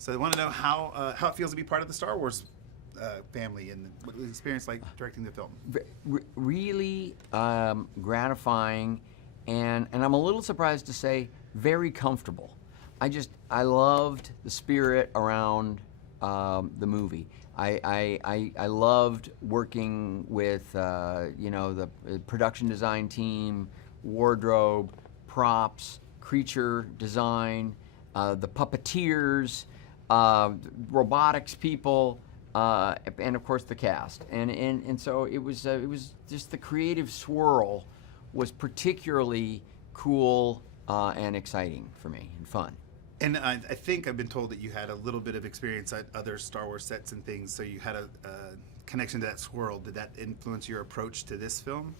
So they want to know how it feels to be part of the Star Wars family and what the experience like directing the film. Really gratifying, and I'm a little surprised to say very comfortable. I loved the spirit around the movie. I loved working with the production design team, wardrobe, props, creature design, the puppeteers, robotics people, and of course the cast. And so it was just the creative swirl was particularly cool and exciting for me and fun. And I think I've been told that you had a little bit of experience at other Star Wars sets and things, so you had a connection to that swirl. Did that influence your approach to this film?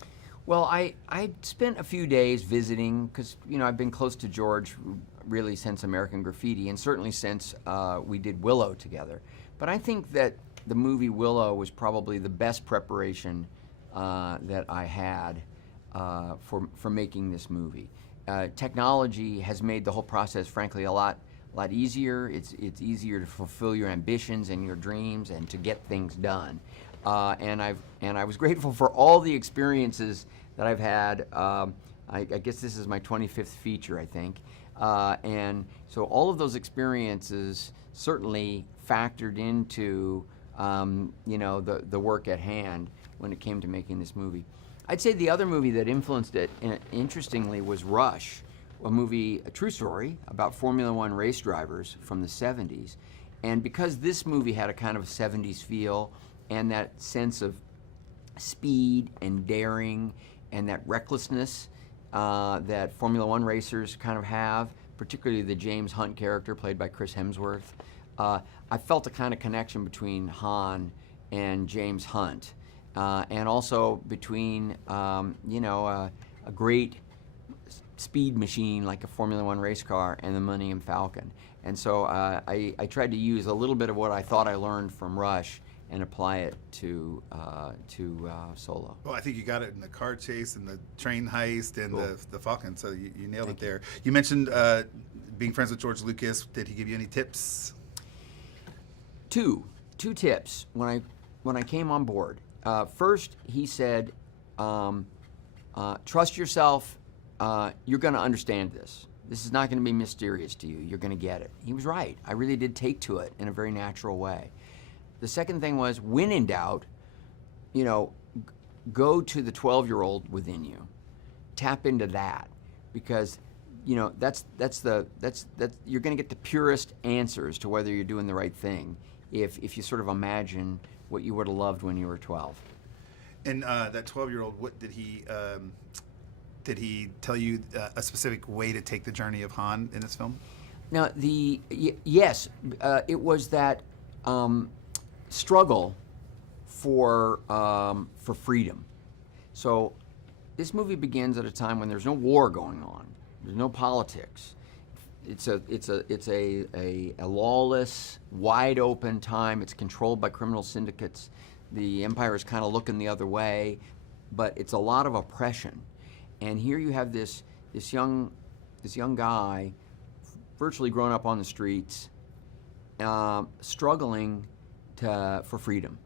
Well, I spent a few days visiting because I've been close to George really since American Graffiti, and certainly since we did Willow together. But I think that the movie Willow was probably the best preparation that I had for making this movie. Technology has made the whole process, frankly, a lot easier. It's easier to fulfill your ambitions and your dreams and to get things done. And I was grateful for all the experiences that I've had. I guess this is my 25th feature, I think. And so all of those experiences certainly factored into the work at hand when it came to making this movie. I'd say the other movie that influenced it, interestingly, was Rush, a true story about Formula One race drivers from the 70s. And because this movie had a kind of 70s feel and that sense of speed and daring and that recklessness that Formula One racers kind of have, particularly the James Hunt character played by Chris Hemsworth, I felt a kind of connection between Han and James Hunt. And also between, a great speed machine like a Formula One race car and the Millennium Falcon. And so I tried to use a little bit of what I thought I learned from Rush and apply it to Solo. Well, I think you got it in the car chase and the train heist and Cool. the Falcon, so you nailed Thank it there. You mentioned being friends with George Lucas. Did he give you any tips? Two tips when I came on board. First, he said, trust yourself. You're going to understand this. This is not going to be mysterious to you. You're going to get it. He was right. I really did take to it in a very natural way. The second thing was, when in doubt, go to the 12-year-old within you. Tap into that, because that's you're going to get the purest answers to whether you're doing the right thing if you sort of imagine what you would have loved when you were 12. And that 12-year-old, what did he tell you a specific way to take the journey of Han in this film? Now, yes, it was that struggle for freedom. So this movie begins at a time when there's no war going on. There's no politics. It's a lawless, wide open time. It's controlled by criminal syndicates. The empire is kind of looking the other way, but it's a lot of oppression. And here you have this young guy, virtually grown up on the streets, struggling for freedom,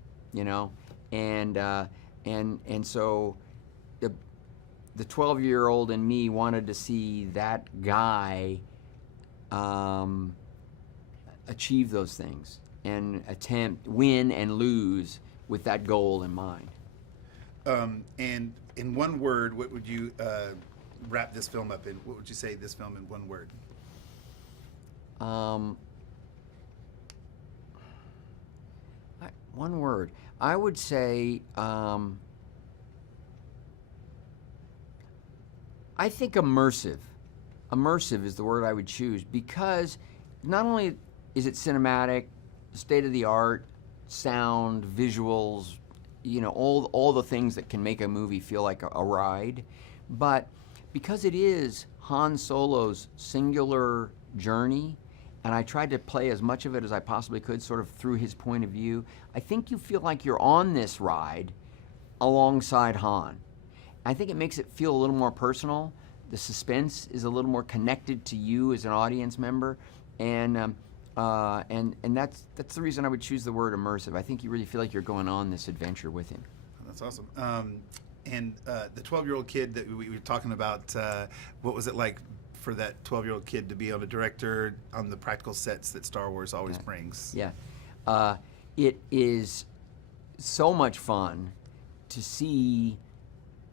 and so the 12-year-old in me wanted to see that guy achieve those things and win and lose with that goal in mind. And in one word, what would you wrap this film up in? What would you say this film in one word? One word. I would say, I think immersive. Immersive is the word I would choose, because not only is it cinematic, state-of-the-art, sound, visuals, all the things that can make a movie feel like a ride, but because it is Han Solo's singular journey, and I tried to play as much of it as I possibly could sort of through his point of view, I think you feel like you're on this ride alongside Han. I think it makes it feel a little more personal. The suspense is a little more connected to you as an audience member, and and that's the reason I would choose the word immersive. I think you really feel like you're going on this adventure with him. That's awesome. And the 12-year-old kid that we were talking about, what was it like for that 12-year-old kid to be on a director on the practical sets that Star Wars always brings? Yeah. It is so much fun to see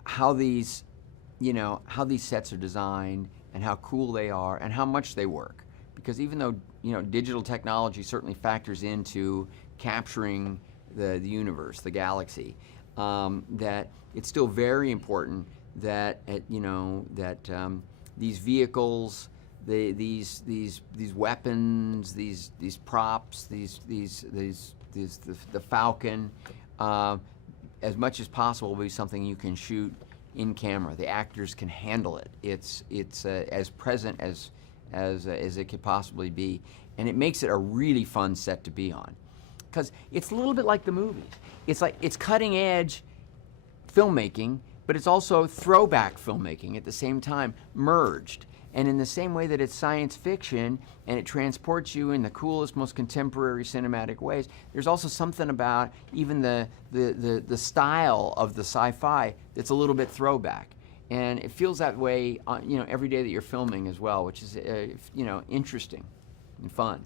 how these sets are designed and how cool they are and how much they work. Because even though, digital technology certainly factors into capturing the universe, the galaxy, that it's still very important that these vehicles, these weapons, these props, the Falcon, as much as possible, will be something you can shoot in camera. The actors can handle it. It's as present as it could possibly be, and it makes it a really fun set to be on, because it's a little bit like the movies. It's cutting edge filmmaking, but it's also throwback filmmaking at the same time, merged. And in the same way that it's science fiction and it transports you in the coolest, most contemporary cinematic ways, there's also something about even the style of the sci-fi that's a little bit throwback. And it feels that way, every day that you're filming as well, which is, interesting and fun.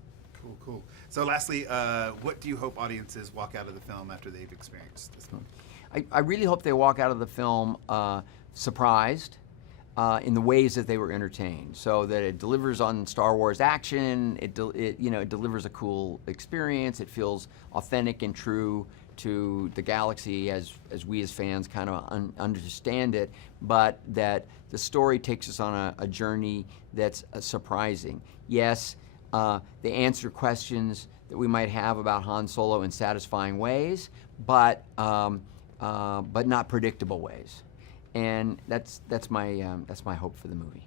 Cool. So lastly, what do you hope audiences walk out of the film after they've experienced this film? I really hope they walk out of the film surprised in the ways that they were entertained, so that it delivers on Star Wars action. It delivers a cool experience. It feels authentic and true to the galaxy as we as fans kind of understand it, but that the story takes us on a journey that's surprising. Yes, they answer questions that we might have about Han Solo in satisfying ways, but not predictable ways. And that's my hope for the movie.